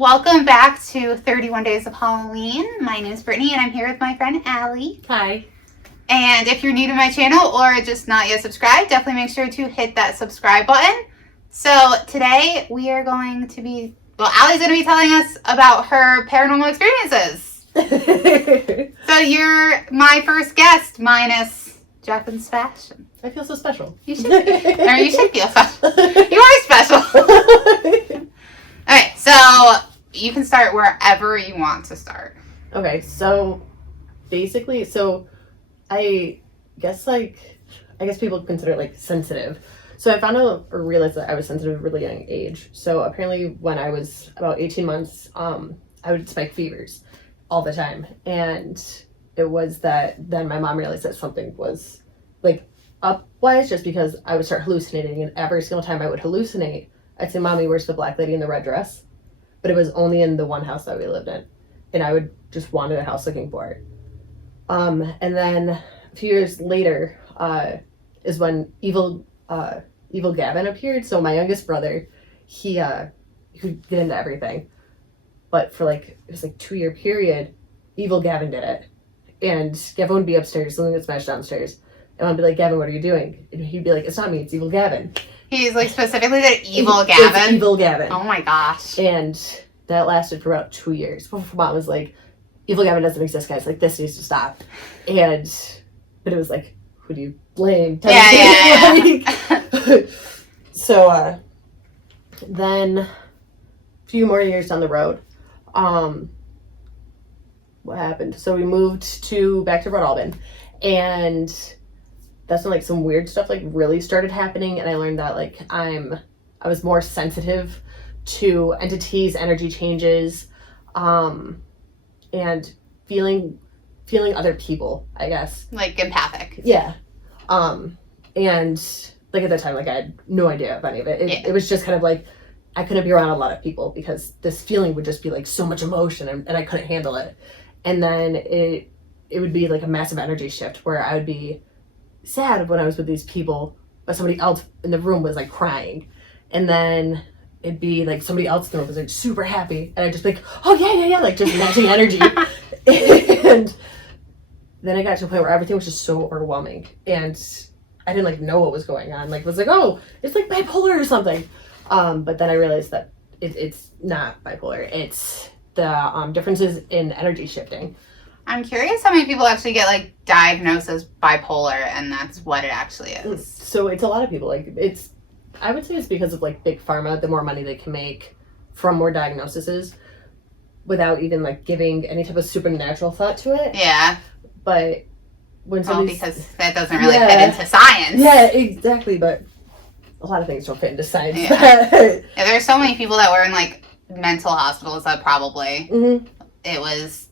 welcome back to 31 Days of Halloween. My name is Brittany and I'm here with my friend Allie. Hi. And if you're new to my channel or just not yet subscribed, definitely make sure to hit that subscribe button. So today we are going to be, Allie's going to be telling us about her paranormal experiences. So you're my first guest minus Jeff and Sebastian. I feel so special. You should be. Or you should feel special. You are special. Alright, so you can start wherever you want to start. Okay, so basically, I guess people consider it like sensitive. So I found out or realized that I was sensitive at a really young age. So apparently when I was about 18 months, I would spike fevers all the time. And it was that then my mom realized that something was like upwise, just because I would start hallucinating, and every single time I would hallucinate, I'd say, "Mommy, where's the black lady in the red dress?" But it was only in the one house that we lived in, and I would just wander the house looking for it. And then a few years later is when evil Gavin appeared. So my youngest brother, he could get into everything, but for it was 2-year period, evil Gavin did it, and Gavin would be upstairs, something would smash downstairs. And I'd be like, "Gavin, what are you doing?" And he'd be like, "It's not me, it's evil Gavin." He's specifically the evil Gavin? It's evil Gavin. Oh my gosh. And that lasted for about 2 years. Before Mom was like, "Evil Gavin doesn't exist, guys. This needs to stop." But it was like, who do you blame? Yeah. So then a few more years down the road, what happened? So we moved back to Rhode Island, and that's when some weird stuff really started happening, and I learned that I was more sensitive to entities, energy changes, and feeling other people, I guess. Empathic. Yeah. And at the time, I had no idea of any of it. It was just kind of I couldn't be around a lot of people because this feeling would just be so much emotion, and I couldn't handle it. And then it would be a massive energy shift where I would be sad when I was with these people, but somebody else in the room was crying, and then it'd be somebody else in the room was super happy, and I'd just be "Oh yeah," just matching energy. And then I got to a point where everything was just so overwhelming, and I didn't know what was going on. It was "Oh, it's bipolar or something." But then I realized that it's not bipolar. It's the differences in energy shifting. I'm curious how many people actually get diagnosed as bipolar, and that's what it actually is. So it's a lot of people. I would say it's because of big pharma. The more money they can make from more diagnoses, without even giving any type of supernatural thought to it. Yeah. But when because that doesn't really fit into science. Yeah, exactly. But a lot of things don't fit into science. Yeah. There's so many people that were in mental hospitals that probably it was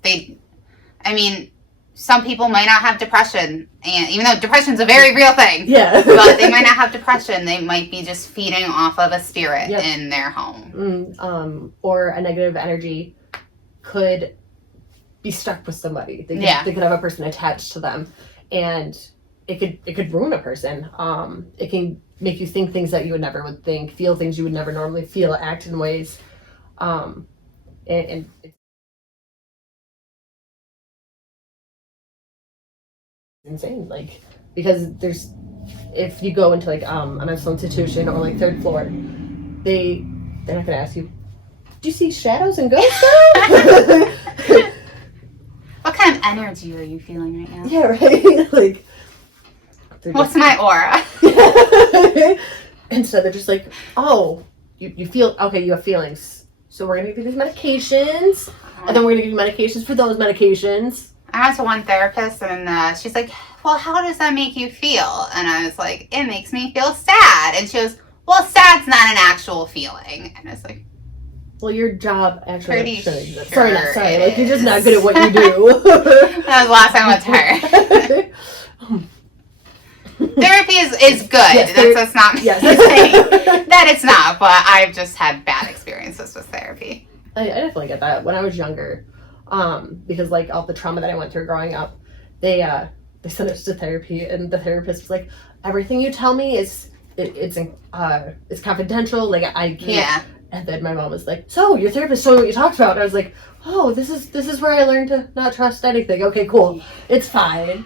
some people might not have depression, and even though depression's a very real thing, but they might not have depression. They might be just feeding off of a spirit in their home. Or a negative energy could be stuck with somebody. They could have a person attached to them, and it could ruin a person. It can make you think things that you would never would think, feel things you would never normally feel, act in ways, and it's insane. Because if you go into a mental institution or third floor, they're not gonna ask you, "Do you see shadows and ghosts now?" What kind of energy are you feeling right now? Yeah, right. What's my aura? Instead, they're just "Oh, you feel okay. You have feelings, so we're gonna give you these medications, and then we're gonna give you medications for those medications." I went to one therapist, and she's like, "Well, how does that make you feel?" And I was like, "It makes me feel sad." And she goes, "Well, sad's not an actual feeling." And I was like, "Well, your job actually..." Sorry. You're just not good at what you do. That was the last time I went to her. Therapy is good. Yes, that's not yes. saying that it's not, but I've just had bad experiences with therapy. I definitely get that. When I was younger, because all the trauma that I went through growing up, they sent us to therapy, and the therapist was "Everything you tell me it's confidential. I can't And then my mom was like, so your therapist told me what you talked about. And I was like, oh, this is where I learned to not trust anything. Okay, cool. It's fine.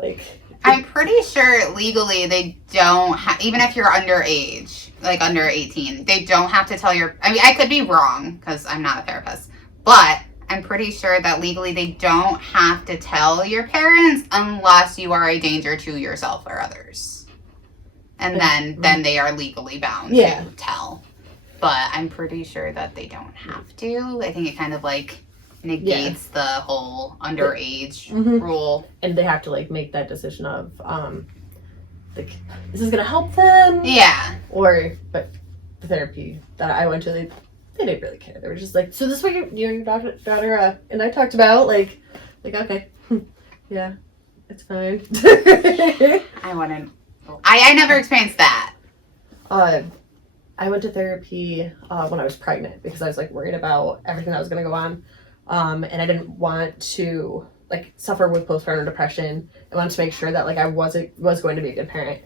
Like, I'm pretty sure legally they don't even if you're underage, like under 18, they don't have to tell I mean, I could be wrong because I'm not a therapist, but I'm pretty sure that legally they don't have to tell your parents unless you are a danger to yourself or others. And then they are legally bound to tell. But I'm pretty sure that they don't have to. I think it kind of like negates the whole underage rule. And they have to like make that decision of like, is this gonna help them? Yeah. But the therapy that I went to, they didn't really care. They were just like, so this is what you and your daughter and I talked about, like okay, yeah, it's fine. I never experienced that. I went to therapy when I was pregnant because I was like worried about everything that was going to go on, and I didn't want to like suffer with postpartum depression. I wanted to make sure that like I was going to be a good parent,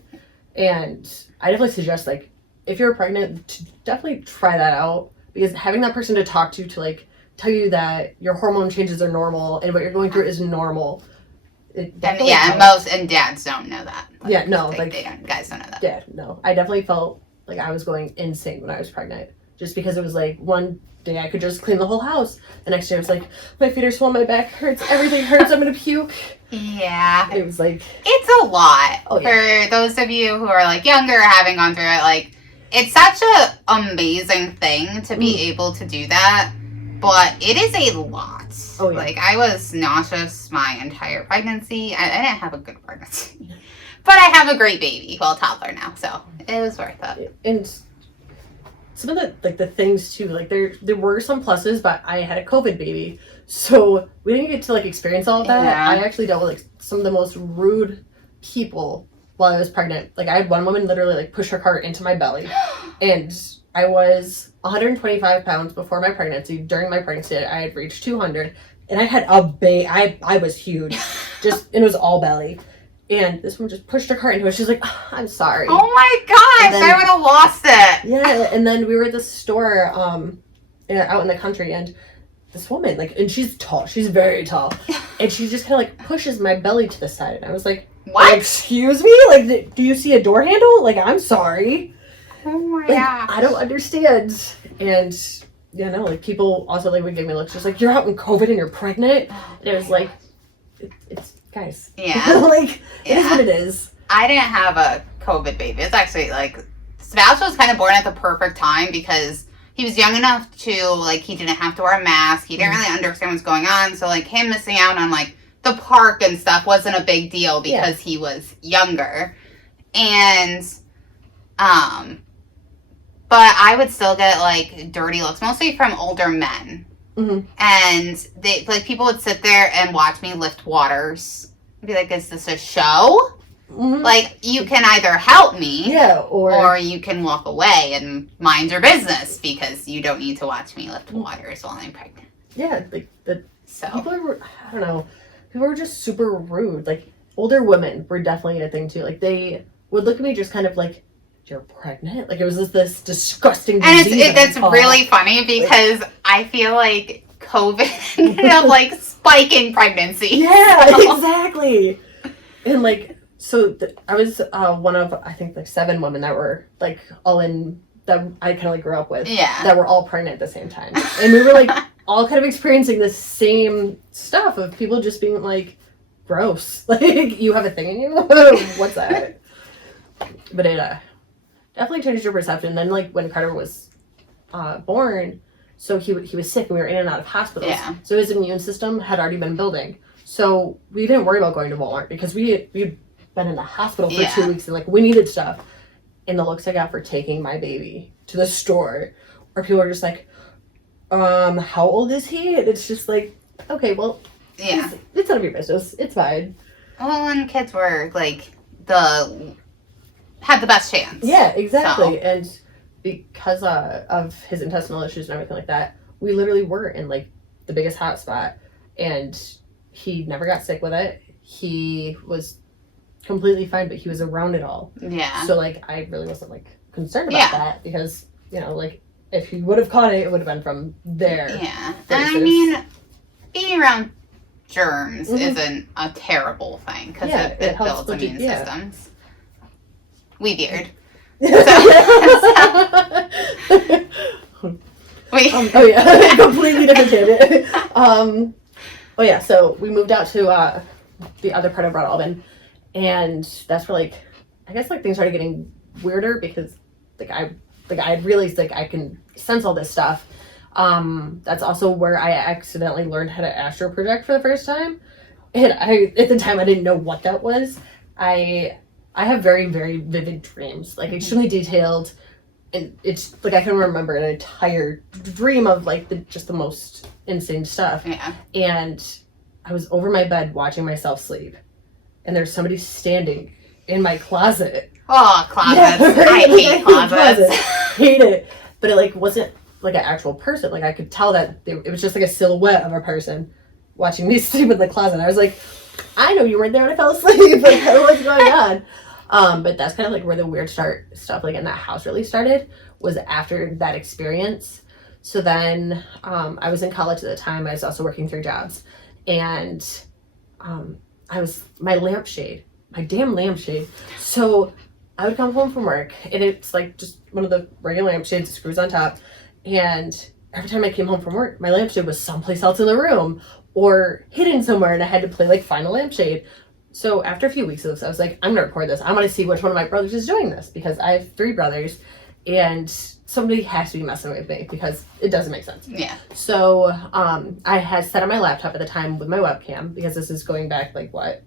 and I definitely suggest like if you're pregnant to definitely try that out, because having that person to talk to like tell you that your hormone changes are normal and what you're going through is normal. And dads don't know that. Like, guys don't know that. Yeah, no, I definitely felt like I was going insane when I was pregnant, just because it was like one day I could just clean the whole house. The next day I was like, my feet are swollen, my back hurts, everything hurts, I'm gonna puke. Yeah. It was like, it's a lot. For those of you who are like younger or having gone through it, like it's such a amazing thing to be able to do that, but it is a lot. Oh, yeah. Like I was nauseous my entire pregnancy. I didn't have a good pregnancy. But I have a great baby, well, toddler now, so it was worth it. And some of the things too, like there were some pluses, but I had a COVID baby, so we didn't get to like experience all of that. Yeah. I actually dealt with like some of the most rude people while I was pregnant. Like I had one woman literally like push her cart into my belly, and I was 125 pounds before my pregnancy. During my pregnancy, I had reached 200, and I had I was huge, and it was all belly. And this woman just pushed her cart into it. She's like, oh, I'm sorry. Oh my gosh, I would have lost it. Yeah, and then we were at this store out in the country, and this woman, like, and she's tall. She's very tall. And she just kind of, like, pushes my belly to the side. And I was like, what? Excuse me? Like, do you see a door handle? Like, I'm sorry. Oh my gosh. I don't understand. And, yeah, no, like, people also, like, would give me looks just like, you're out in COVID and you're pregnant? And it was like, it's... Guys. Yeah. Like, it is what it is. I didn't have a COVID baby. It's actually, like, Sebastian was kind of born at the perfect time because he was young enough to, like, he didn't have to wear a mask. He didn't really understand what's going on. So, like, him missing out on, like, the park and stuff wasn't a big deal because he was younger. And, but I would still get, like, dirty looks, mostly from older men. Mm-hmm. And they like people would sit there and watch me lift waters and be like, is this a show? Mm-hmm. Like, you can either help me or you can walk away and mind your business because you don't need to watch me lift waters while I'm pregnant. Yeah, like people were, I don't know, people were just super rude. Like, older women were definitely a thing too. Like, they would look at me just kind of like, you're pregnant? Like, it was this disgusting disease. And it's really funny because I feel like COVID ended up, like, spiking pregnancy. Yeah, exactly. And, like, so I was one of, I think, like, 7 women that were, like, all in, that I kind of, like, grew up with. Yeah. That were all pregnant at the same time. And we were, like, all kind of experiencing the same stuff of people just being, like, gross. Like, you have a thing in you? What's that? But it, definitely changed your perception. Then, like, when Carter was born, so he was sick and we were in and out of hospitals. Yeah. So his immune system had already been building. So we didn't worry about going to Walmart because we'd been in the hospital for 2 weeks and, like, we needed stuff. And the looks I got for taking my baby to the store, or people were just like, how old is he? And it's just like, okay, well, it's none of your business. It's fine. Well, and kids were, like, had the best chance. Yeah, exactly. So. And because of his intestinal issues and everything like that, we literally were in, like, the biggest hot spot, and he never got sick with it. He was completely fine, but he was around it all. Yeah. So, like, I really wasn't, like, concerned about that because, you know, like, if he would have caught it, it would have been from there. Yeah. Versus... And I mean, being around germs isn't a terrible thing because it builds immune systems. We veered. Wait. Oh yeah, completely different tangent. Oh yeah, so we moved out to the other part of Red Albin, and that's where like I guess like things started getting weirder because I had realized like I can sense all this stuff. That's also where I accidentally learned how to astral project for the first time, and at the time I didn't know what that was. I have very, very vivid dreams, like extremely detailed, and it's like I can remember an entire dream of like the most insane stuff. Yeah. And I was over my bed watching myself sleep, and there's somebody standing in my closet. Oh, closets! Yeah. I hate closets. Hate it, but it like wasn't like an actual person. Like I could tell that it was just like a silhouette of a person watching me sleep in the closet. I was like, I know you weren't there when I fell asleep. Like, what's going on? But that's kind of like where the weird stuff like in that house really started, was after that experience. So then I was in college at the time. I was also working 3 jobs, and my damn lampshade. So I would come home from work, and it's like just one of the regular lampshades, it screws on top, and every time I came home from work, my lampshade was someplace else in the room or hidden somewhere, and I had to play like find a lampshade. So after a few weeks of this, I was like, I'm gonna record this. I'm gonna see which one of my brothers is doing this, because I have 3 brothers, and somebody has to be messing with me because it doesn't make sense. Yeah. So I had set on my laptop at the time with my webcam, because this is going back like what,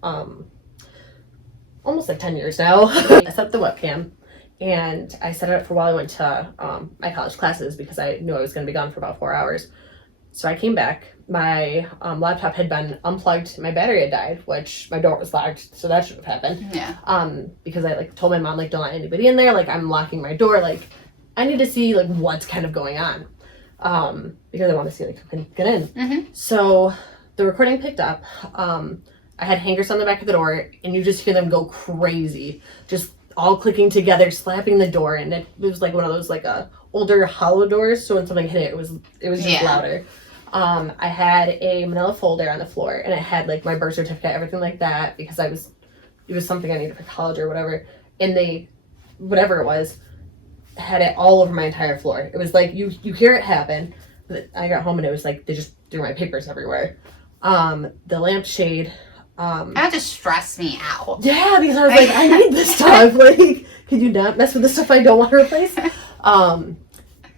almost like 10 years now. I set up the webcam, and I set it up for while I went to my college classes, because I knew I was going to be gone for about 4 hours. So I came back. My laptop had been unplugged. My battery had died, which my door was locked, so that should have happened. Yeah. Because I like told my mom, like, don't let anybody in there. Like, I'm locking my door. Like, I need to see like what's kind of going on, because I want to see like who can get in. Mm-hmm. So the recording picked up. I had hangers on the back of the door, and you just hear them go crazy, just all clicking together, slapping the door, and it was like one of those like older hollow doors. So when something hit it, it was just louder. I had a manila folder on the floor, and it had like my birth certificate, everything like that, because it was something I needed for college or whatever. And whatever it was, had it all over my entire floor. It was like you hear it happen. I got home, and it was like they just threw my papers everywhere. The lampshade. That just stressed me out. Yeah, because I was like, I need this stuff. Like, could you not mess with the stuff I don't want to replace?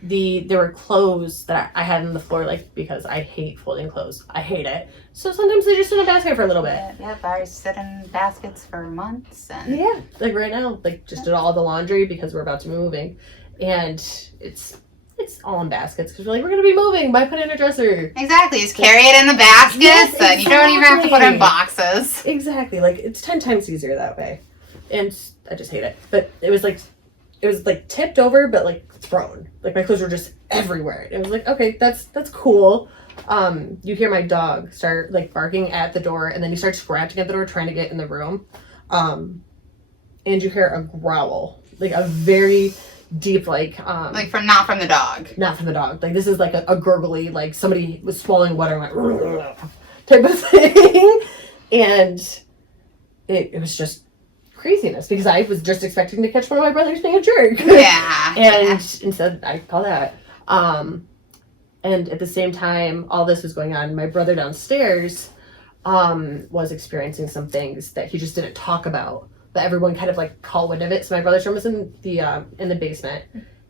There were clothes that I had on the floor, like, because I hate folding clothes. I hate it. So sometimes they just sit in a basket for a little bit. Yeah, I sit in baskets for months. And yeah, like right now, like just did all the laundry because we're about to be moving, and it's all in baskets because we're like, we're gonna be moving. Why put it in a dresser? Exactly, just carry it in the baskets, yes, exactly. And you don't even have to put it in boxes. Exactly, like it's 10 times easier that way, and I just hate it. But it was like tipped over, but like thrown. Like my clothes were just everywhere. It was like, okay, that's cool. You hear my dog start like barking at the door, and then he starts scratching at the door trying to get in the room, and you hear a growl, like a very deep, like not from the dog. Like this is like a gurgly, like somebody was swallowing water and went type of thing, and it was just craziness because I was just expecting to catch one of my brothers being a jerk. Yeah. And instead I call that. And at the same time all this was going on, my brother downstairs was experiencing some things that he just didn't talk about, but everyone kind of like caught wind of it. So my brother's room was in the basement,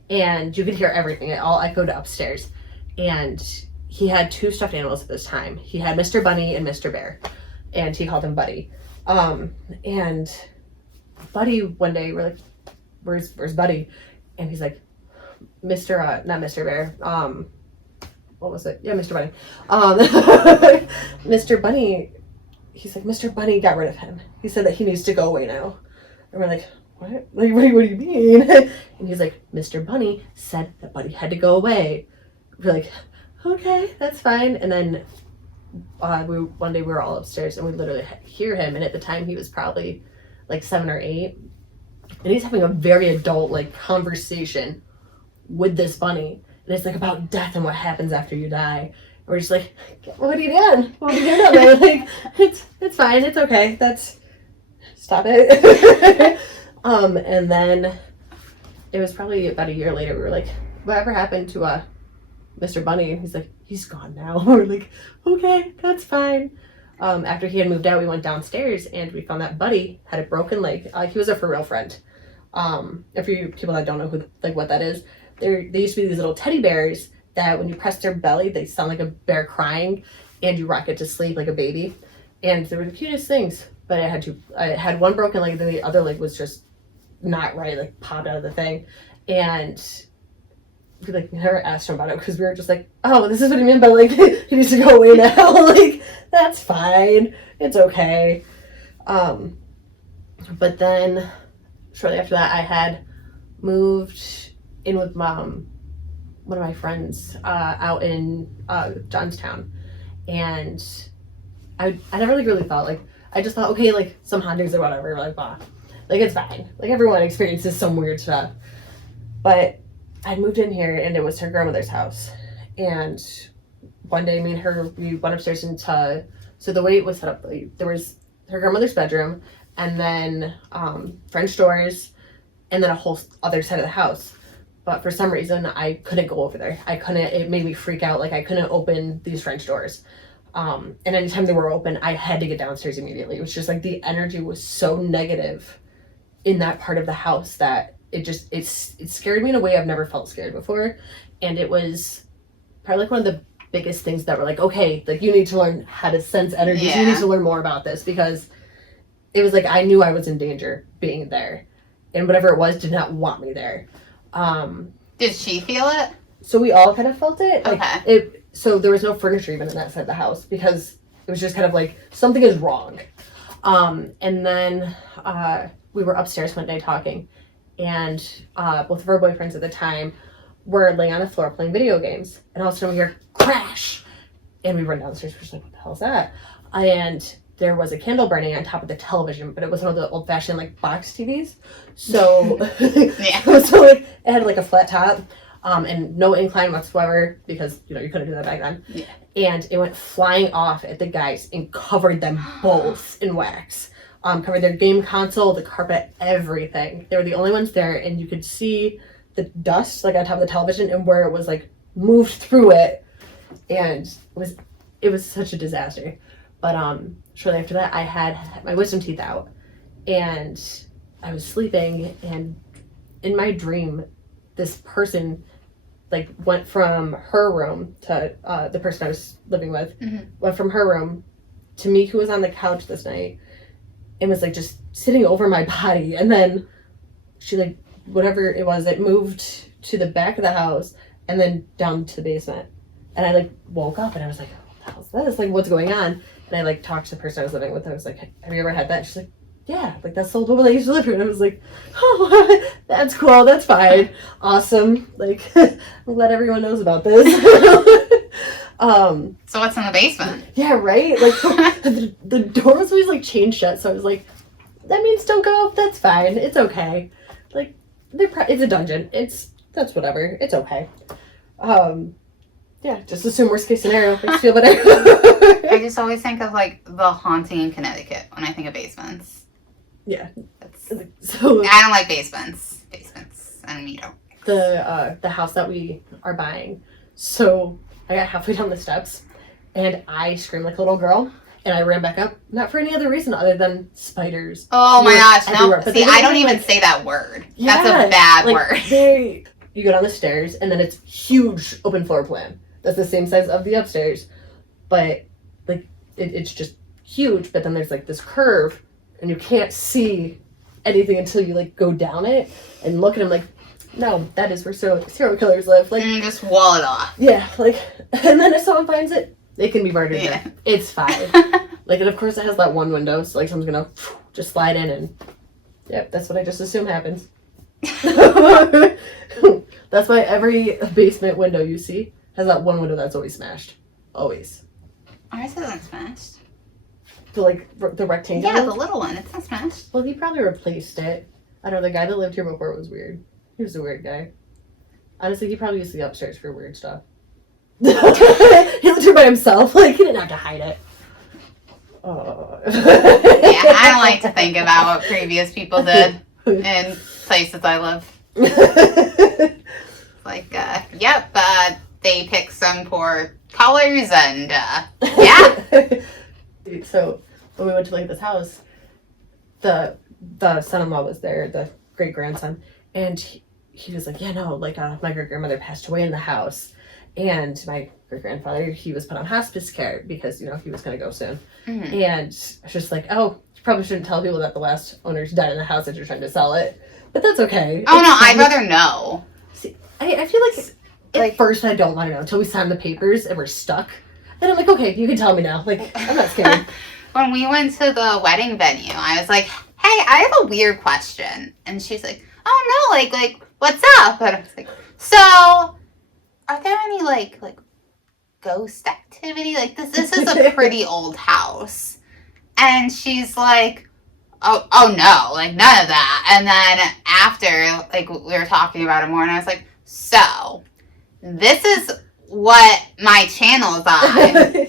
and you could hear everything. It all echoed upstairs. And he had 2 stuffed animals at this time. He had Mr. Bunny and Mr. Bear, and he called him Buddy. And Buddy, one day we're like, where's Buddy? And he's like, not Mr. Bear. What was it? Yeah, Mr. Bunny. Mr. Bunny, he's like, Mr. Bunny got rid of him. He said that he needs to go away now. And we're like, what? Like, what do you mean? And he's like, Mr. Bunny said that Buddy had to go away. We're like, okay, that's fine. And then one day we were all upstairs, and we literally hear him. And at the time he was probably like 7 or 8. And he's having a very adult like conversation with this bunny. and it's like about death and what happens after you die. And we're just like, what are you doing? What are you doing? Like, it's fine. It's okay. Stop it. And then it was probably about a year later. We were like, whatever happened to Mr. Bunny? And he's like, he's gone now. We're like, okay, that's fine. After he had moved out, we went downstairs and we found that Buddy had a broken leg. He was a for real friend. If you people that don't know who what that is, they used to be these little teddy bears that when you press their belly, they sound like a bear crying, and you rock it to sleep like a baby. And they were the cutest things. But I had one broken leg, then the other leg was just not right, like popped out of the thing. And we like never asked him about it because we were just like, oh, this is what he meant by like he needs to go away now. Like, that's fine. It's okay. But then shortly after that, I had moved in with one of my friends out in Johnstown, and I never like really thought like, I just thought, okay, like some hauntings or whatever, like blah, like it's fine. Like everyone experiences some weird stuff. But I moved in here and it was her grandmother's house, and one day me and her, we went upstairs into, so the way it was set up, like, there was her grandmother's bedroom, and then French doors, and then a whole other side of the house. But for some reason, I couldn't go over there. It made me freak out. Like, I couldn't open these French doors. And anytime they were open, I had to get downstairs immediately. It was just like the energy was so negative in that part of the house that it scared me in a way I've never felt scared before. And it was probably like one of the biggest things that were like, okay, like you need to learn how to sense energy. Yeah. You need to learn more about this, because it was like I knew I was in danger being there, and whatever it was did not want me there. Did she feel it? So we all kind of felt it. Like, okay. So there was no furniture even in that side of the house, because it was just kind of like something is wrong. And then we were upstairs one day talking, and both of our boyfriends at the time were laying on the floor playing video games, and all of a sudden we hear crash, and we run downstairs. We're just like, what the hell is that? And there was a candle burning on top of the television, but it was one of the old-fashioned like box TVs. So yeah. So like, it had like a flat top, and no incline whatsoever, because you couldn't do that back then. Yeah. And it went flying off at the guys and covered them both in wax. Covered their game console, the carpet, everything. They were the only ones there, and you could see the dust like on top of the television and where it was like moved through it, and it was such a disaster. But shortly after that, I had my wisdom teeth out, and I was sleeping, and in my dream, this person like went from her room to the person I was living with, went from her room to me, who was on the couch this night, and was like just sitting over my body, and then she like whatever it was, it moved to the back of the house and then down to the basement, and I like woke up and I was like, what the hell is this? Like, what's going on? And I like talked to the person I was living with. I was like, have you ever had that? And she's like, yeah, like that's the old woman I used to live here. And I was like, oh, that's cool, that's fine, awesome. Like, I'm glad everyone knows about this. So what's in the basement? Yeah, right. Like the door was always like chained shut, so I was like, that means don't go. That's fine. It's okay. Like it's a dungeon. That's whatever. It's okay. Yeah, just assume worst case scenario. Makes you feel better. I just always think of like the haunting in Connecticut when I think of basements. Yeah. So I don't like basements. Basements and you don't. The house that we are buying. So I got halfway down the steps and I screamed like a little girl and I ran back up, not for any other reason other than spiders. Oh my gosh, everywhere. no. See, I don't even say that word. Yeah, that's a bad word. You go down the stairs and then it's huge open floor plan. That's the same size of the upstairs, but like it's just huge, but then there's like this curve and you can't see anything until you like go down it and look at them like, no, that is where serial killers live. Like, and just wall it off. Yeah, like, and then if someone finds it, they can be murdered. Yeah. There. It's fine. Like, and of course it has that one window, so like someone's gonna just slide in and, yep, that's what I just assume happens. That's why every basement window you see has that one window that's always smashed. Always. Ours isn't smashed. The rectangle? Yeah, the little one. It's not smashed. Well, he probably replaced it. I don't know, the guy that lived here before was weird. He was a weird guy. Honestly, he probably used the upstairs for weird stuff. He lived here by himself. Like, he didn't have to hide it. Oh. Yeah, I don't like to think about what previous people did in places I live. Like, they picked some poor colors and, yeah. So, when we went to look at this house, the son-in-law was there, the great-grandson, and he was like, yeah, no, like, my great-grandmother passed away in the house, and my great-grandfather, he was put on hospice care because, you know, he was going to go soon. Mm-hmm. And I was just like, oh, you probably shouldn't tell people that the last owners died in the house that you're trying to sell it. But that's okay. Oh, no, I'd rather know. See, I feel like at first I don't want to know until we sign the papers and we're stuck. Then I'm like, okay, you can tell me now. Like, I'm not scared. When we went to the wedding venue, I was like, hey, I have a weird question. And she's like, oh, no, like, what's up? And I was like, so, are there any, like ghost activity? Like, this is a pretty old house. And she's like, oh no, like, none of that. And then after, like, we were talking about it more, and I was like, so, this is what my channel's on.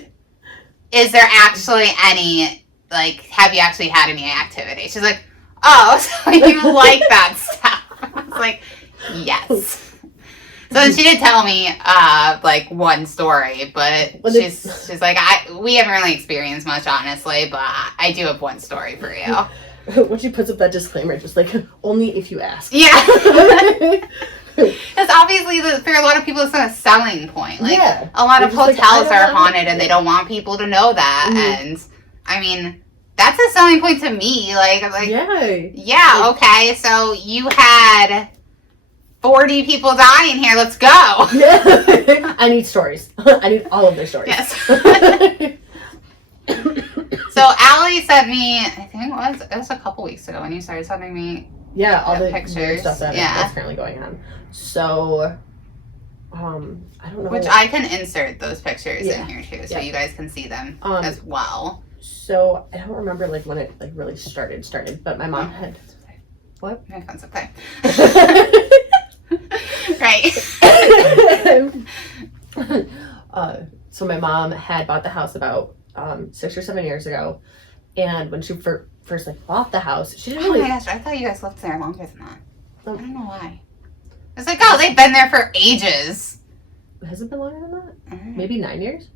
Is there actually any, like, have you actually had any activity? She's like, oh, so you like that stuff. I was like, yes. So then she did tell me, like, one story, but she's like, we haven't really experienced much, honestly, but I do have one story for you. When she puts up that disclaimer, just like, only if you ask. Yeah. Because obviously, for a lot of people, it's not a selling point. Like, yeah. A lot of hotels are haunted, and they don't want people to know that. Mm-hmm. And, I mean, that's a selling point to me. Like yeah, okay, so you had 40 people dying here. Let's go. Yeah. I need stories. I need all of their stories. Yes. So, Allie sent me, I think it was a couple weeks ago when you started sending me all the pictures. Stuff that's currently going on. So, I don't know. Which I can insert those pictures in here too, so you guys can see them as well. So, I don't remember like when it like really started, but my mom had. What? My phone's up there. Right. So my mom had bought the house about 6 or 7 years ago, and when she first like bought the house, she didn't really. Oh my gosh! I thought you guys lived there longer than that. I don't know why. It's like, oh, they've been there for ages. Has it been longer than that? Maybe 9 years.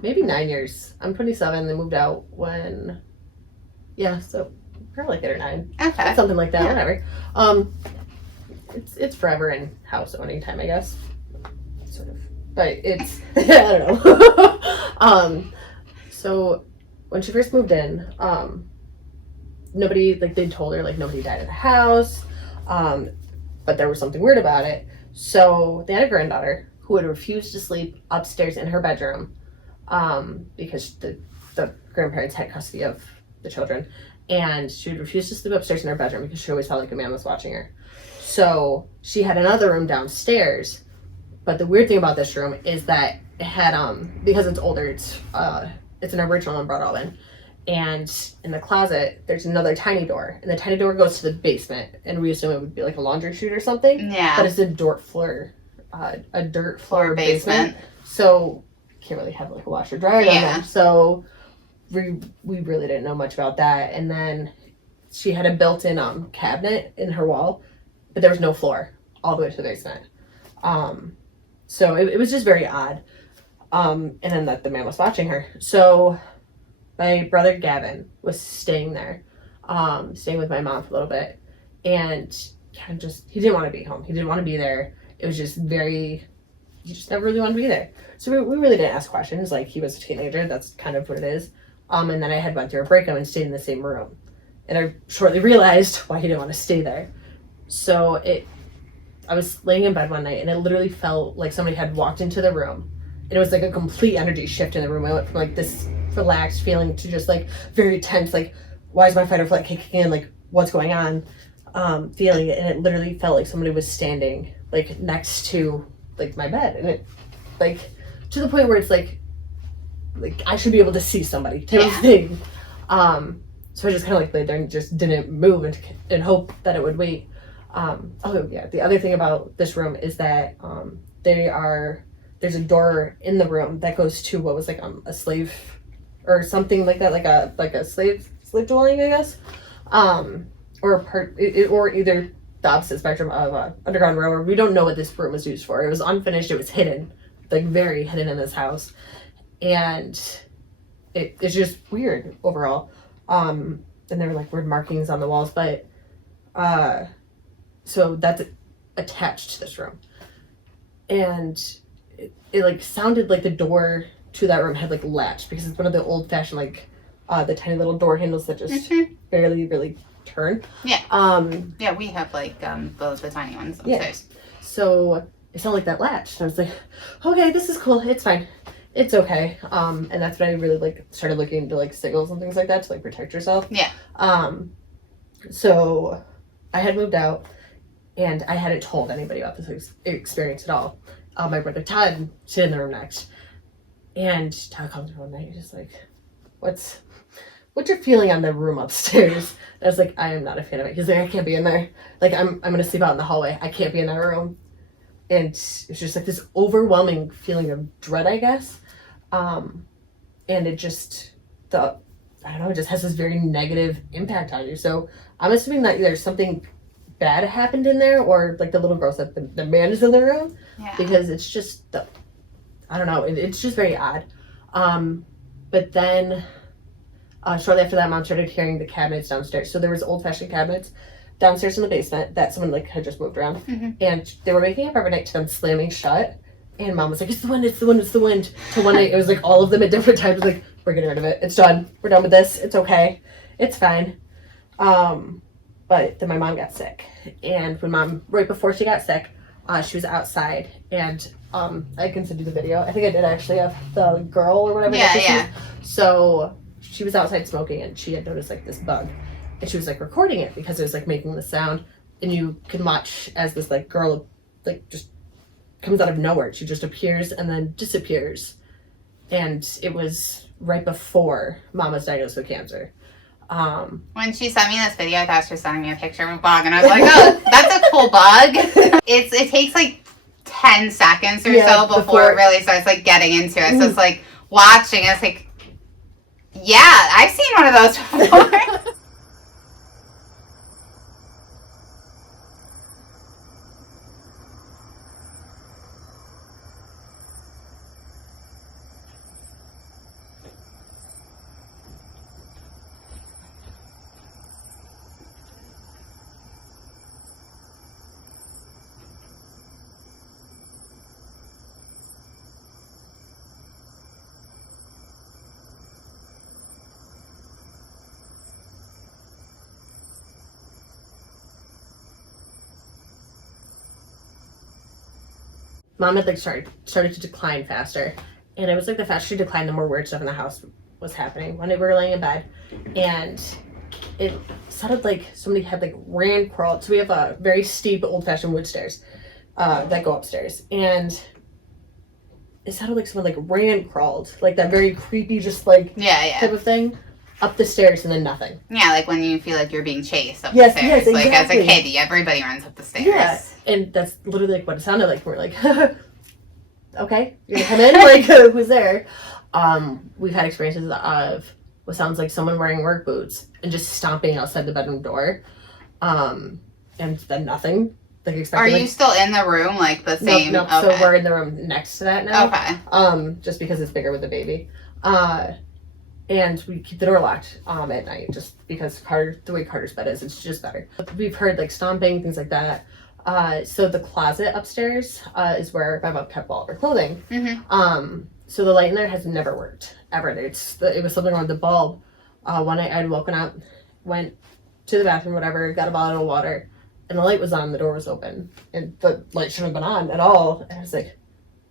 Maybe 9 years. I'm 27. They moved out when. Yeah, so probably like 8 or 9. Okay. Something like that. Yeah. Whatever. It's forever in house owning time, I guess. Sort of. But it's I don't know. So when she first moved in, nobody like they told her like nobody died in the house. But there was something weird about it. So they had a granddaughter who would refuse to sleep upstairs in her bedroom, because the grandparents had custody of the children, and she would refuse to sleep upstairs in her bedroom because she always felt like a man was watching her. So she had another room downstairs, but the weird thing about this room is that it had because it's older, it's an original and brought all in, and in the closet there's another tiny door, and the tiny door goes to the basement, and we assume it would be like a laundry chute or something. Yeah. But it's a dirt floor basement, so you can't really have like a washer dryer down there. So we really didn't know much about that. And then she had a built-in cabinet in her wall, but there was no floor all the way to the basement. So it was just very odd. And then that the man was watching her. So my brother Gavin was staying there, staying with my mom for a little bit, and kind of he didn't want to be home. He didn't want to be there. It was just he just never really wanted to be there. So we really didn't ask questions. Like, he was a teenager. That's kind of what it is. And then I had went through a breakup and stayed in the same room. And I shortly realized why he didn't want to stay there. So I was laying in bed one night, and it literally felt like somebody had walked into the room. And it was like a complete energy shift in the room. I went from like this relaxed feeling to just like very tense, like, why is my fight or flight kicking in? Like, what's going on? Feeling it. And it literally felt like somebody was standing like next to like my bed. And it like to the point where it's like I should be able to see somebody type of thing. So I just kind of like laid there and just didn't move and hope that it would wait. Oh yeah, the other thing about this room is that there's a door in the room that goes to what was like a slave or something like that, like a slave dwelling, I guess, or a part or either the opposite spectrum of Underground Railroad. We don't know what this room was used for. It was unfinished. It was hidden, like very hidden in this house, and it's just weird overall. And there were like weird markings on the walls, but so that's attached to this room, and it like sounded like the door to that room had like latched because it's one of the old fashioned like the tiny little door handles that just barely really turn. Yeah. Yeah, we have like the tiny ones upstairs. Yeah. So it sounded like that latch. And I was like, okay, this is cool. It's fine. It's okay. And that's when I really like started looking into like signals and things like that to like protect yourself. Yeah. So I had moved out and I hadn't told anybody about this experience at all. My brother Todd sit in the room next, and Todd called me one night. He's just like, "What's your feeling on the room upstairs?" And I was like, "I am not a fan of it." He's like, "I can't be in there. Like, I'm gonna sleep out in the hallway. I can't be in that room." And it's just like this overwhelming feeling of dread, I guess. And it just I don't know, it just has this very negative impact on you. So I'm assuming that either something bad happened in there, or like the little girl said, the man is in the room. Yeah. Because it's just I don't know, it's just very odd. But then shortly after that, Mom started hearing the cabinets downstairs. So there was old-fashioned cabinets downstairs in the basement that someone like had just moved around, and they were making up every night to them slamming shut. And Mom was like, "It's the wind, it's the wind, it's the wind." So one night it was like all of them at different times, like, "We're getting rid of it. It's done. We're done with this. It's okay. It's fine." But then my mom got sick, and when Mom, right before she got sick, she was outside, and I can send you the video. I think I did actually have the girl or whatever. Yeah. So she was outside smoking, and she had noticed like this bug, and she was like recording it because it was like making the sound, and you can watch as this like girl like just comes out of nowhere. She just appears and then disappears, and it was right before Mom was diagnosed with cancer. When she sent me this video, I thought she was sending me a picture of a bug, and I was like, "Oh, that's a cool bug." It takes like 10 seconds or so before it really starts like getting into it. So it's like watching. It's like, yeah, I've seen one of those before. Mom had like started to decline faster, and it was like the faster she declined, the more weird stuff in the house was happening. One day we were laying in bed, and it sounded like somebody had like ran crawled. So we have a very steep old-fashioned wood stairs that go upstairs, and it sounded like someone like ran crawled, like that very creepy, just like type of thing, up the stairs, and then nothing. Yeah, like when you feel like you're being chased up the stairs. Yes, exactly. Like as a kid, everybody runs up the stairs. Yeah, and that's literally like what it sounded like. We're like, okay, you're gonna come in? Like, who's there? We've had experiences of what sounds like someone wearing work boots and just stomping outside the bedroom door, and then nothing. Like expecting. Are you still in the room, like the same? Nope. Okay. So we're in the room next to that now. Okay. Just because it's bigger with the baby. And we keep the door locked at night just because the way Carter's bed is, it's just better. We've heard like stomping, things like that. So the closet upstairs is where my mom kept all of her clothing. So the light in there has never worked, ever. It was something wrong with the bulb. One night I'd woken up, went to the bathroom, whatever, got a bottle of water, and the light was on, the door was open, and the light shouldn't have been on at all. And I was like,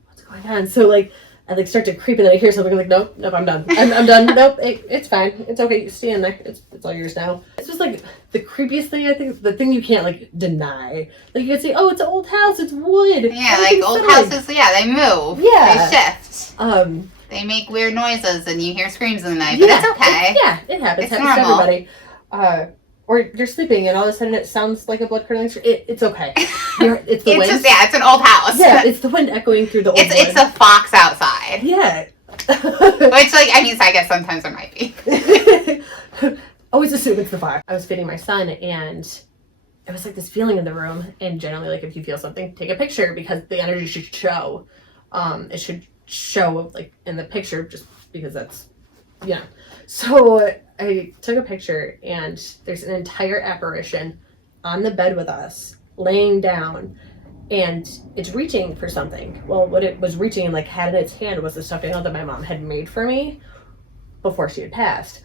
what's going on? So like, I like start to creep and then I hear something. I'm like, nope, I'm done. I'm done. Nope, it's fine. It's okay. You stay in there. It's all yours now. It's just like the creepiest thing. I think the thing you can't like deny. Like you can say, oh, it's an old house. It's wood. Yeah, like old houses. Yeah, they move. Yeah, they shift. They make weird noises and you hear screams in the night, but yeah, it's okay. It happens. It's happens normal. to everybody. or you're sleeping and all of a sudden it sounds like a blood curdling scream. It's okay. It's the wind. It's an old house. Yeah, it's the wind echoing through the old wood. It's a fox outside. Yeah. Which, like, I mean, I guess sometimes there might be. Always assume it's the fox. I was feeding my son, and it was like this feeling in the room. And generally, like, if you feel something, take a picture, because the energy should show. It should show, like, in the picture, just because that's, yeah. So I took a picture, and there's an entire apparition on the bed with us, laying down, and it's reaching for something. Well, what it was reaching and, like, had in its hand was the stuffed animal that my mom had made for me before she had passed.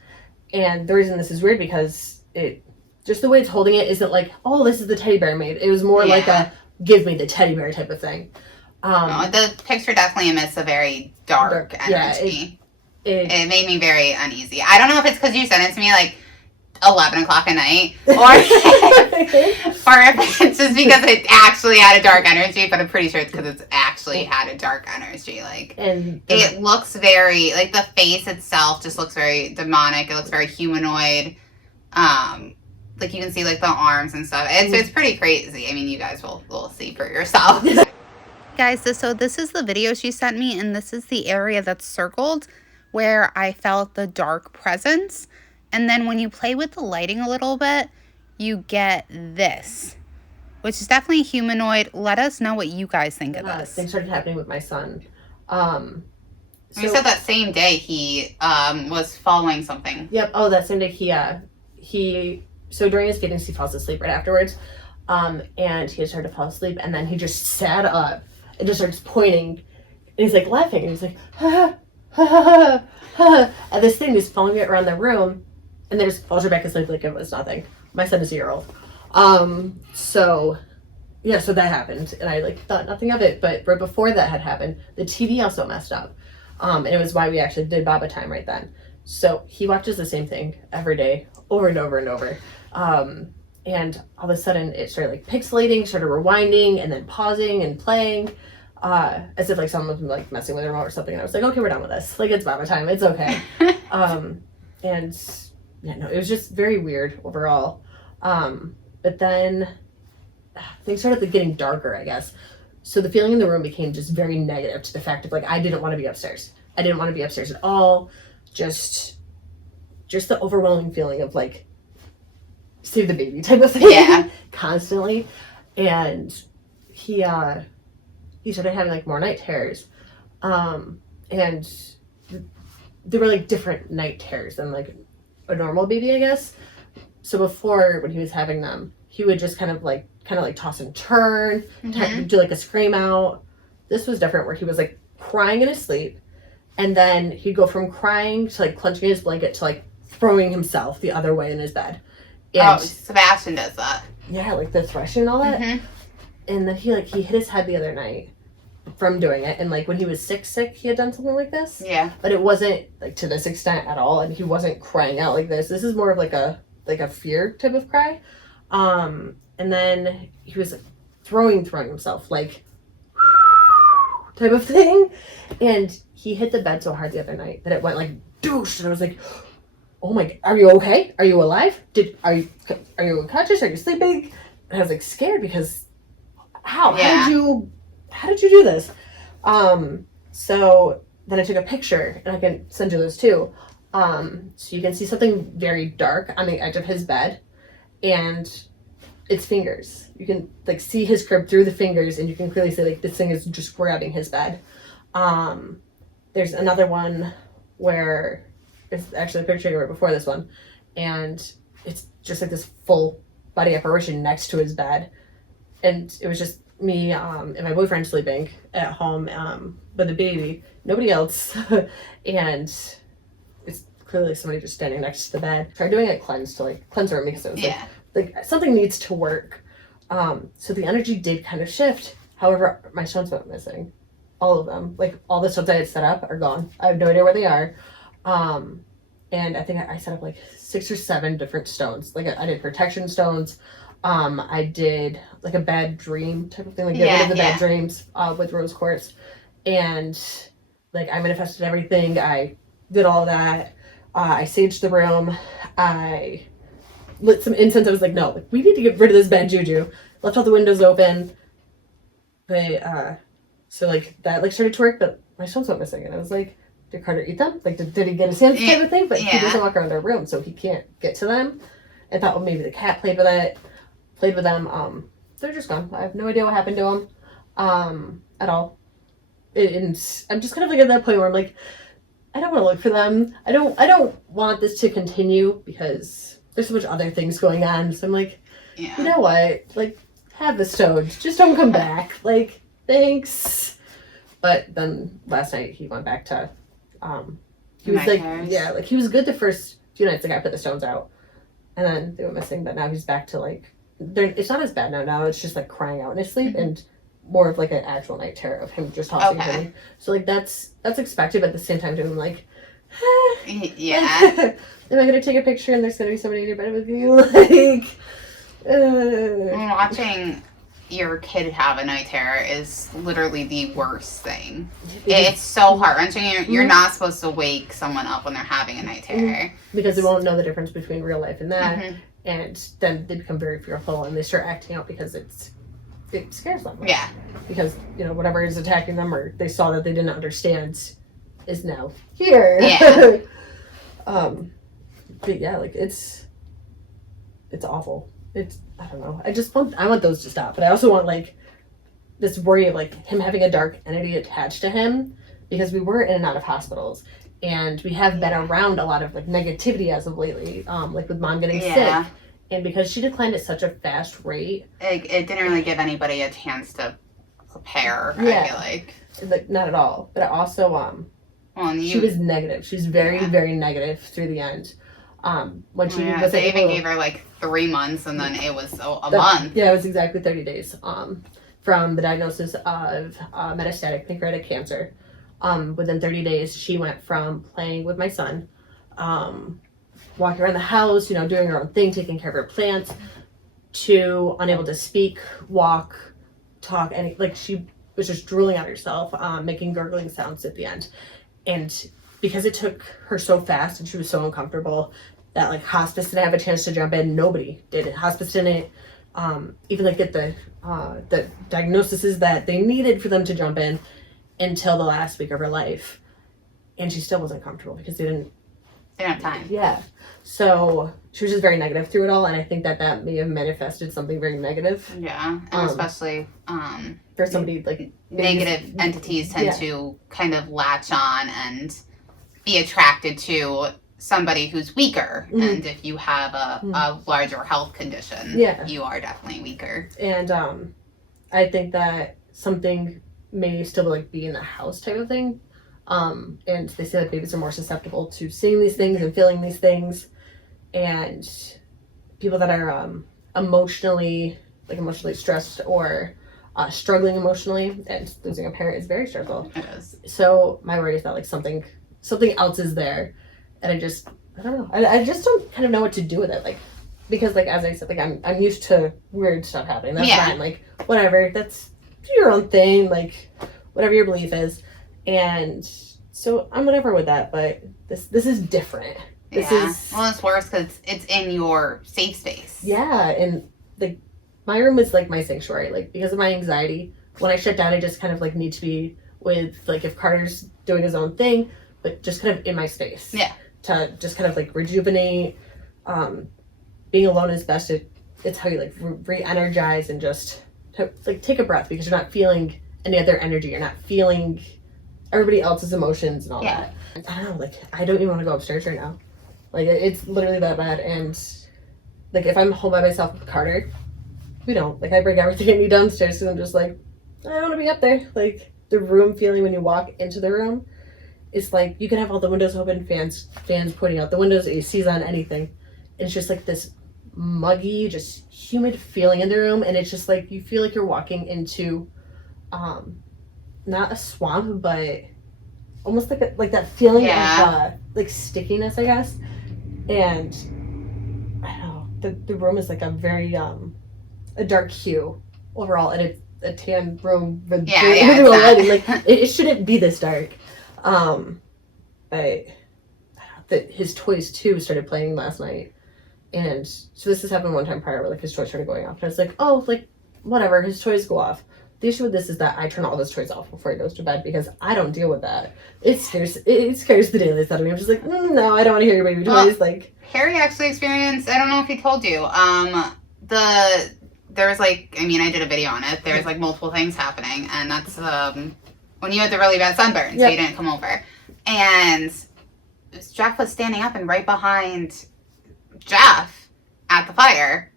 And the reason this is weird, because it, just the way it's holding it isn't like, oh, this is the teddy bear I made. It was more like a, give me the teddy bear type of thing. No, the picture definitely emits a very dark energy. Yeah, it made me very uneasy. I don't know if it's because you sent it to me, like, 11 o'clock at night, or if it's just because it actually had a dark energy, but I'm pretty sure it's because it's actually had a dark energy. Like, and it looks very, like, the face itself just looks very demonic. It looks very humanoid. Like, you can see, like, the arms and stuff. It's pretty crazy. I mean, you guys will see for yourself. Guys, so this is the video she sent me, and this is the area that's circled where I felt the dark presence. And then when you play with the lighting a little bit, you get this, which is definitely humanoid. Let us know what you guys think of this. Things started happening with my son. You said that same day he was following something. Yep. Oh, that same day so during his feedings, he falls asleep right afterwards. And he had started to fall asleep, and then he just sat up and just starts pointing, and he's like laughing, and he's like, ha, ha, ha, ha. And this thing is following me around the room. And then just falls right back asleep like it was nothing. My son is a 1-year-old. So that happened. And I, like, thought nothing of it. But right before that had happened, the TV also messed up. And it was why we actually did Baba time right then. So he watches the same thing every day, over and over and over. And all of a sudden, it started, like, pixelating, started rewinding, and then pausing and playing. As if, like, someone was, like, messing with the remote or something. And I was like, okay, we're done with this. Like, it's Baba time. It's okay. And... yeah, no, it was just very weird overall. But then things started, like, getting darker, I guess. So the feeling in the room became just very negative, to the fact of, like, I didn't want to be upstairs. I didn't want to be upstairs at all. Just the overwhelming feeling of, like, save the baby type of thing. Yeah. Constantly. And he started having, like, more night terrors. And they were, like, different night terrors than, like, a normal baby, I guess. So before, when he was having them, he would just kind of like toss and turn, do like a scream out. This was different, where he was, like, crying in his sleep, and then he'd go from crying to, like, clenching his blanket to, like, throwing himself the other way in his bed. And, Sebastian does that. Yeah, like the threshing and all that. And then he hit his head the other night from doing it, and, like, when he was sick he had done something like this. Yeah. But it wasn't, like, to this extent at all, and he wasn't crying out like this. This is more of like a fear type of cry. And then he was, like, throwing himself, like, type of thing. And he hit the bed so hard the other night that it went, like, douche, and I was like, oh my God, are you okay? Are you alive? Are you unconscious? Are you sleeping? And I was, like, scared, because how? Yeah. How did you do this? So then I took a picture, and I can send you those too. So you can see something very dark on the edge of his bed, and it's fingers. You can, like, see his crib through the fingers, and you can clearly see, like, this thing is just grabbing his bed. There's another one where it's actually a picture right before this one, and it's just like this full body apparition next to his bed, and it was just me and my boyfriend sleeping at home with the baby, nobody else. And it's clearly somebody just standing next to the bed. Tried doing a cleanse to, like, cleanse the room, because it was like something needs to work. So the energy did kind of shift. However, my stones went missing, all of them. Like, all the stones I had set up are gone. I have no idea where they are. And I think I set up, like, 6 or 7 different stones. Like, I did protection stones. I did, like, a bad dream type of thing, like, get rid of the bad dreams with rose quartz. And, like, I manifested everything. I did all that. I saged the room. I lit some incense. I was like, no, like, we need to get rid of this bad juju. Left all the windows open. So like that like started to work, but my stones went missing, and I was like, did Carter eat them? Like, did he get his hands type of thing? But he doesn't walk around our room, so he can't get to them. I thought, well, maybe the cat played with them. They're just gone. I have no idea what happened to them, at all. And I'm just kind of like at that point where I'm like, I don't want to look for them. I don't want this to continue because there's so much other things going on. So I'm like, you know what? Like, have the stones. Just don't come back. Like, thanks. But then last night he went back to, he was like, like he was good the first few nights. Like I put the stones out, and then they went missing. But now he's back to like, it's not as bad now. Now it's just like crying out in his sleep and more of like an actual night terror of him just tossing him. So like that's expected, but at the same time, I'm like, am I gonna take a picture and there's gonna be somebody in bed with you? Like, watching your kid have a night terror is literally the worst thing. It's so heart-wrenching. You're not supposed to wake someone up when they're having a night terror. Because they won't know the difference between real life and that. And then they become very fearful and they start acting out because it scares them. Yeah. Because, whatever is attacking them or they saw that they didn't understand is now here. Yeah. But yeah, like it's awful. I don't know. I want those to stop, but I also want like this worry of like him having a dark entity attached to him because we were in and out of hospitals and we have been around a lot of like negativity as of lately, like with mom getting sick, and because she declined at such a fast rate, it didn't really give anybody a chance to prepare. I feel like not at all. But also, she was negative. She's very very negative through the end. When she was they even gave her like 3 months and then it was a month. Yeah, it was exactly 30 days from the diagnosis of metastatic pancreatic cancer. Within 30 days, she went from playing with my son, walking around the house, doing her own thing, taking care of her plants, to unable to speak, walk, talk, she was just drooling on herself, making gurgling sounds at the end. And because it took her so fast and she was so uncomfortable that like hospice didn't have a chance to jump in. Nobody did it. Hospice didn't even like get the diagnoses that they needed for them to jump in until the last week of her life. And she still wasn't comfortable because they didn't have time. Yeah. So she was just very negative through it all, and I think that may have manifested something very negative. Yeah, and especially for somebody like negative entities tend to kind of latch on and be attracted to somebody who's weaker, and if you have a larger health condition, you are definitely weaker. And I think that something may still like be in the house type of thing. And they say that babies are more susceptible to seeing these things and feeling these things, and people that are emotionally stressed or struggling emotionally and losing a parent is very stressful. It is. So my worry is that like something else is there, and I don't know. I just don't kind of know what to do with it, like, because like as I said, like I'm used to weird stuff happening. That's fine. Like whatever. That's your own thing. Like whatever your belief is. And so I'm whatever with that, but this is different. Well, it's worse because it's in your safe space. Yeah, and like my room is like my sanctuary. Like because of my anxiety, when I shut down, I just kind of like need to be with like if Carter's doing his own thing, but just kind of in my space. Yeah. To just kind of like rejuvenate. Being alone is best. It's how you like re-energize and just like take a breath because you're not feeling any other energy. You're not feeling everybody else's emotions and all that. I don't know, like I don't even want to go upstairs right now. Like it's literally that bad. And like if I'm home by myself with Carter, we don't. Like I bring everything I need downstairs and I'm just like, I don't want to be up there. Like the room feeling when you walk into the room, it's like you can have all the windows open, fans pointing out the windows, ACs on, anything. And it's just like this muggy, just humid feeling in the room, and it's just like you feel like you're walking into not a swamp, but almost like that feeling of like stickiness, I guess. And I don't know, the room is like a very a dark hue overall, and it's a tan room with lighting. Like it shouldn't be this dark. But his toys too started playing last night, And so this has happened one time prior where like his toys started going off. And I was like, oh, like whatever, his toys go off. The issue with this is that I turn all his toys off before he goes to bed because I don't deal with that. It scares the daylights out of me. I'm just like, no, I don't want to hear your baby toys. Like Harry actually experienced, I don't know if he told you, there was like, I mean, I did a video on it. There's like multiple things happening, and that's when you had the really bad sunburn, so you didn't come over. And Jeff was standing up, and right behind Jeff at the fire,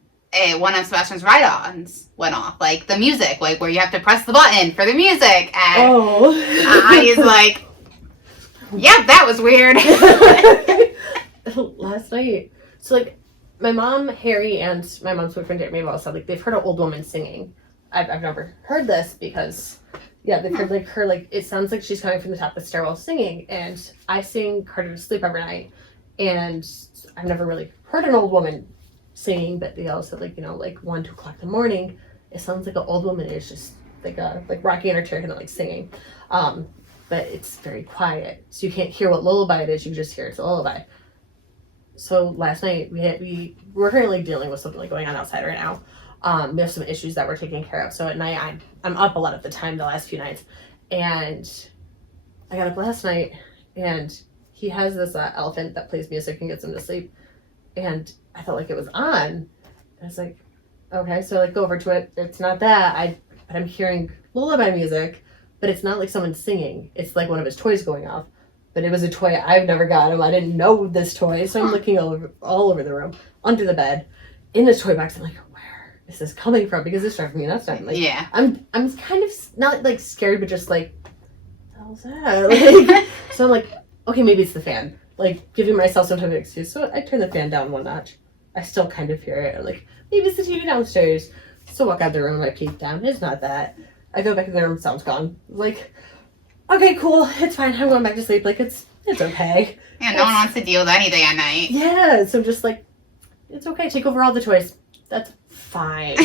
one of Sebastian's ride-ons went off. Like the music, like where you have to press the button for the music. And he's like, yep, that was weird. Last night, so like my mom, Harry, and my mom's boyfriend Jeremy have all said like they've heard an old woman singing. I've never heard this because they've heard like her, like it sounds like she's coming from the top of the stairwell singing. And I sing Carter to sleep every night, and I've never really heard an old woman singing, but they all said like, you know, like 1, 2 o'clock in the morning, it sounds like an old woman is just like rocking in her chair and like singing. But it's very quiet, so you can't hear what lullaby it is, you just hear it's a lullaby. So last night we're currently dealing with something like going on outside right now. We have some issues that we're taking care of. So at night I'm up a lot of the time the last few nights, and I got up last night and he has this elephant that plays music and gets him to sleep, and I felt like it was on. I was like, okay, so I like go over to it. It's not that. But I'm hearing lullaby music, but it's not like someone singing. It's like one of his toys going off. But it was a toy I've never got him. I didn't know this toy, so I'm looking all over the room, under the bed, in the toy box. I'm like, where is this coming from? Because it's driving me nuts. I'm like, I'm kind of not like scared, but just like, what the hell's that? Like, so I'm like, okay, maybe it's the fan. Like giving myself some type of excuse. So I turn the fan down 1 notch. I still kind of hear it. I'm like, maybe it's the TV downstairs. So walk out the room and I peek down. It's not that. I go back in the room, sound's gone. Like, okay, cool, it's fine. I'm going back to sleep. Like, it's okay. Yeah, no one wants to deal with anything at night. Yeah, so I'm just like, it's okay. Take over all the toys. That's fine.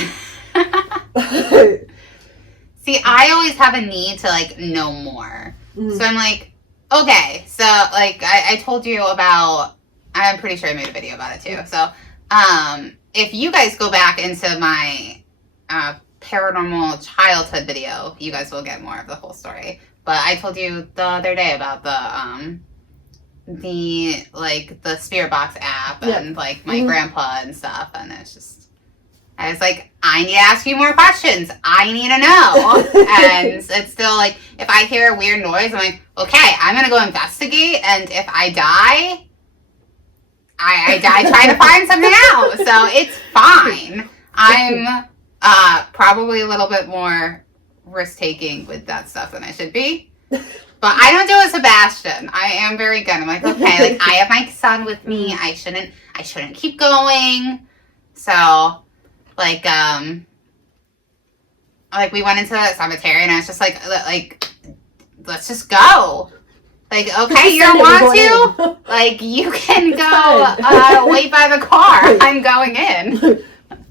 See, I always have a need to, like, know more. Mm-hmm. So I'm like, okay, so, like, I told you about, I'm pretty sure I made a video about it, too. So, if you guys go back into my paranormal childhood video, you guys will get more of the whole story. But I told you the other day about the Spirit Box app and like my grandpa and stuff, and it's just, I was like, I need to ask you more questions. I need to know. And it's still like, if I hear a weird noise, I'm like, okay, I'm gonna go investigate, and if I die, I die trying to find something out. So it's fine. I'm probably a little bit more risk-taking with that stuff than I should be. But I don't do a Sebastian. I am very good. I'm like, okay, like I have my son with me. I shouldn't keep going. So like we went into the cemetery and I was just like let's just go. Like, okay, you don't want to? Like, you can go wait by the car. I'm going in.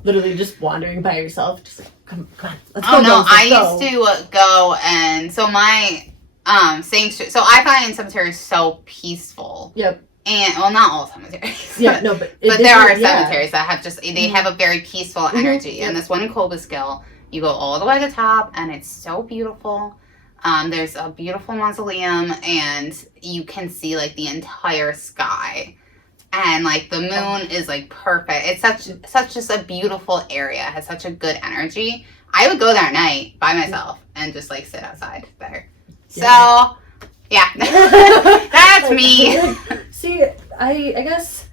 Literally just wandering by yourself, just like, come on, let's go. Oh no, I used to go, and so my so I find cemeteries so peaceful. Yep. And well, not all cemeteries. Yeah, no, but there are cemeteries that have they have a very peaceful energy. And this one in Cobleskill, you go all the way to the top, and it's so beautiful. There's a beautiful mausoleum, and you can see like the entire sky. And like the moon is like perfect. It's such just a beautiful area. It has such a good energy. I would go there at night by myself and just like sit outside there. Yeah. So yeah, that's me. See, I guess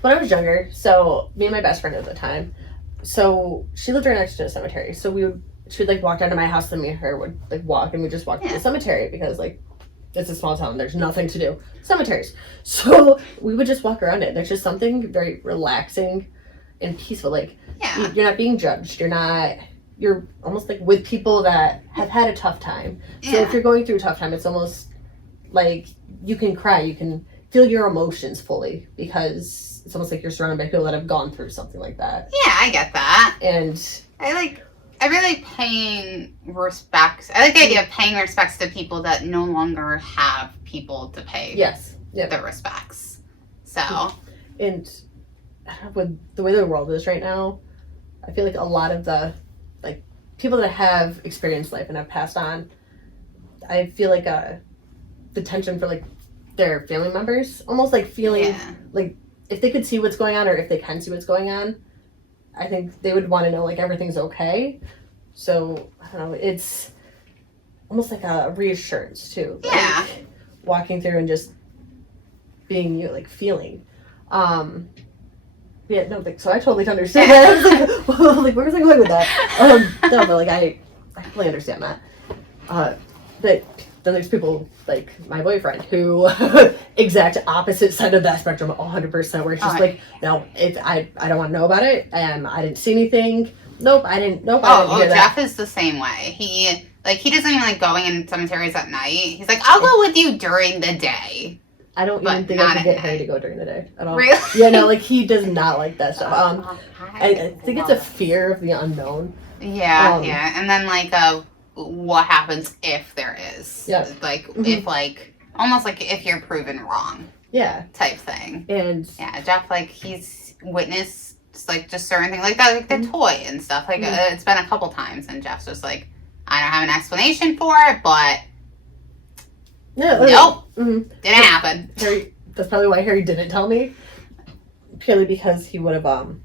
when I was younger, so me and my best friend at the time, so she lived right next to a cemetery. So she would like walk down to my house and me and her would like walk, and we just walk to the cemetery because like it's a small town. There's nothing to do. Cemeteries. So we would just walk around it. There's just something very relaxing and peaceful. Like you're not being judged. You're almost like with people that have had a tough time. So if you're going through a tough time, it's almost like you can cry. You can feel your emotions fully because it's almost like you're surrounded by people that have gone through something like that. Yeah, I get that. And I really like paying respects. I like the idea of paying respects to people that no longer have people to pay the respects. So. And I don't know, with the way the world is right now, I feel like a lot of the like people that have experienced life and have passed on, I feel like the tension for like their family members, almost like feeling like if they could see what's going on or if they can see what's going on, I think they would want to know like everything's okay. So I don't know, it's almost like a reassurance too. Like, walking through and just being you, like feeling. Yeah, no, like, so I totally understand that. I was like, well, like, where was I going with that? No, but like I fully understand that. But then there's people like my boyfriend who exact opposite side of that spectrum 100%, where it's just like, no, I don't want to know about it. I didn't see anything. Nope, I didn't hear Jeff that. is the same way. He doesn't even like going in cemeteries at night. He's like, I'll go with you during the day. I don't even think I could get Harry to go during the day at all. Really? Yeah, no, like he does not like that stuff. I think it's a fear of the unknown. Yeah, and then like what happens if there is? Yeah. Like if like almost like if you're proven wrong. Yeah. Type thing. And yeah, Jeff, like he's witnessed like just certain things like that, like the toy and stuff. Like it's been a couple times, and Jeff's just like, I don't have an explanation for it, but nope, didn't happen. Harry, that's probably why Harry didn't tell me, purely because he would have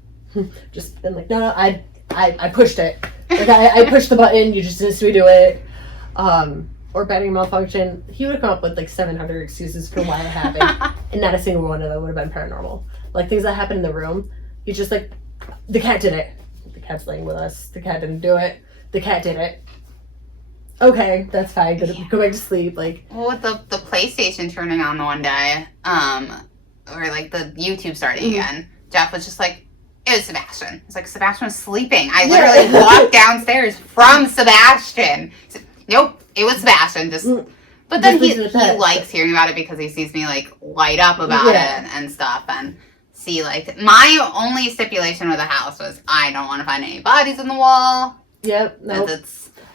just been like, no, I pushed it. Like I pushed the button. You just didn't see me do it. Or battery malfunction. He would have come up with like 700 excuses for why it happened, and not a single one of them would have been paranormal. Like things that happened in the room. He's just like, the cat did it. The cat's laying with us. The cat didn't do it. The cat did it. Okay, that's fine. Go back to sleep. Like, well, with the PlayStation turning on the one day, or like the YouTube starting again, Jeff was just like, it was Sebastian. It's like Sebastian was sleeping. I literally walked downstairs from Sebastian. Nope, it was Sebastian. But then he likes hearing about it because he sees me like light up about it and stuff, and see like my only stipulation with the house was I don't want to find any bodies in the wall. Yep, no.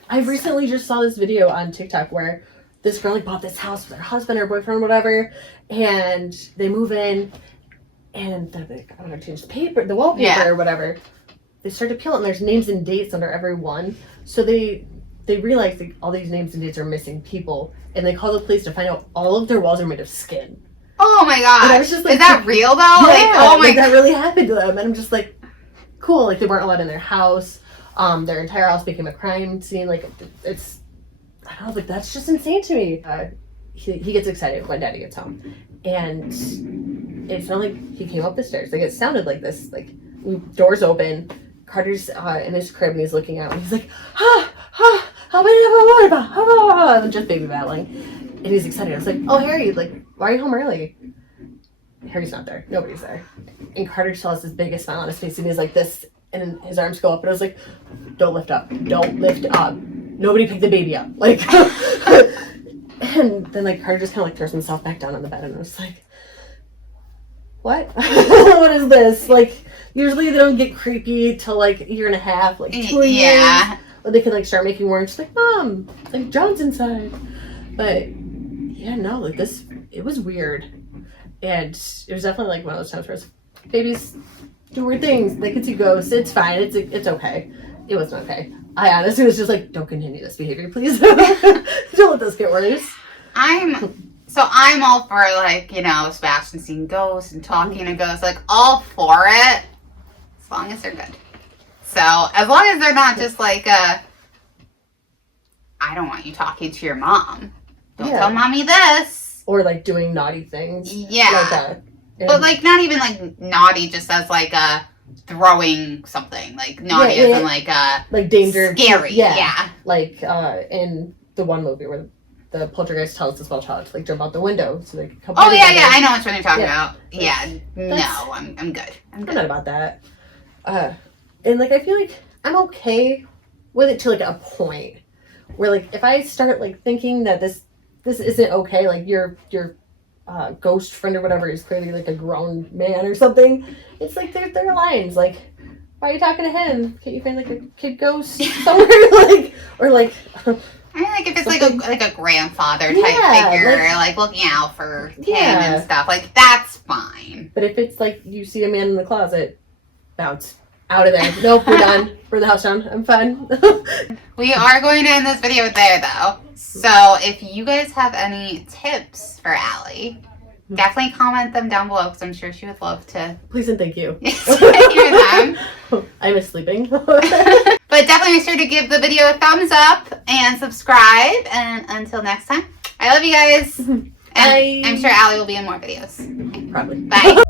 I recently just saw this video on TikTok where this girl like bought this house with her husband or boyfriend or whatever, and they move in, and they're like, I'm gonna change the wallpaper or whatever. They start to peel it, and there's names and dates under every one. So they realize like, all these names and dates are missing people, and they call the police to find out all of their walls are made of skin. Oh my god! I was just like, is that real though? Yeah, like, oh my god, that really happened to them, and I'm just like, cool. Like they weren't allowed in their house. Their entire house became a crime scene. Like it's, I don't know, like that's just insane to me. He gets excited when Daddy gets home, and it's not like he came up the stairs. Like it sounded like this. Like doors open. Carter's in his crib and he's looking out and he's like, and just baby battling, and he's excited. I was like, oh Harry, like why are you home early? Harry's not there. Nobody's there. And Carter still has his biggest smile on his face and he's like this. And his arms go up, and I was like, don't lift up. Don't lift up. Nobody pick the baby up. Like, and then, like, Carter just kind of, like, throws himself back down on the bed, and I was like, what? What is this? Like, usually they don't get creepy till, like, a year and a half, like, 2 years. Or they can, like, start making worms. She's like, Mom, like, John's inside. But, yeah, no, like, it was weird. And it was definitely, like, one of those times where it's babies do weird things. They can see ghosts. It's fine. It's okay. It wasn't okay. I honestly was just like, don't continue this behavior, please. Don't let this get worse. I'm all for like, you know, Sebastian seeing ghosts and talking to ghosts, like all for it, as long as they're good. So as long as they're not just like I don't want you talking to your mom. Don't tell mommy this. Or like doing naughty things. Yeah. Like that. But, like, not even, like, naughty just as, like, throwing something. Like, naughty as in, like, like, danger. Scary, yeah. Like, in the one movie where the poltergeist tells the small child to, like, jump out the window so they can come Oh, yeah, I know which one you're talking about. Yeah, no, I'm good. I'm not about that. And, like, I feel like I'm okay with it to, like, a point. Where, like, if I start, like, thinking that this isn't okay, like, your ghost friend or whatever is clearly like a grown man or something, it's like there are lines like, why are you talking to him? Can't you find like a kid ghost somewhere? Like, or like I mean, like if it's like a grandfather type figure, like looking out for him and stuff, like that's fine. But if it's like you see a man in the closet, bounce out of there. Nope, we're done. We're the house down. I'm fine. We are going to end this video there though. So if you guys have any tips for Allie, definitely comment them down below because I'm sure she would love to. Please and thank you. Hear them. I miss sleeping. But definitely make sure to give the video a thumbs up and subscribe. And until next time, I love you guys. And Bye. I'm sure Allie will be in more videos. Probably. Bye.